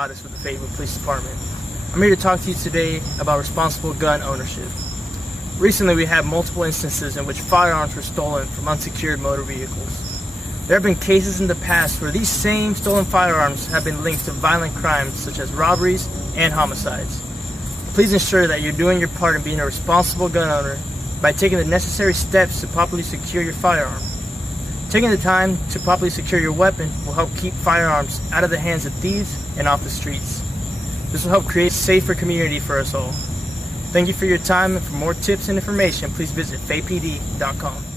Cottis with the Fayetteville Police Department. I'm here to talk to you today about responsible gun ownership. Recently, we had multiple instances in which firearms were stolen from unsecured motor vehicles. There have been cases in the past where these same stolen firearms have been linked to violent crimes such as robberies and homicides. Please ensure that you're doing your part in being a responsible gun owner by taking the necessary steps to properly secure your firearm. Taking the time to properly secure your weapon will help keep firearms out of the hands of thieves and off the streets. This will help create a safer community for us all. Thank you for your time, and for more tips and information, please visit faypd.com.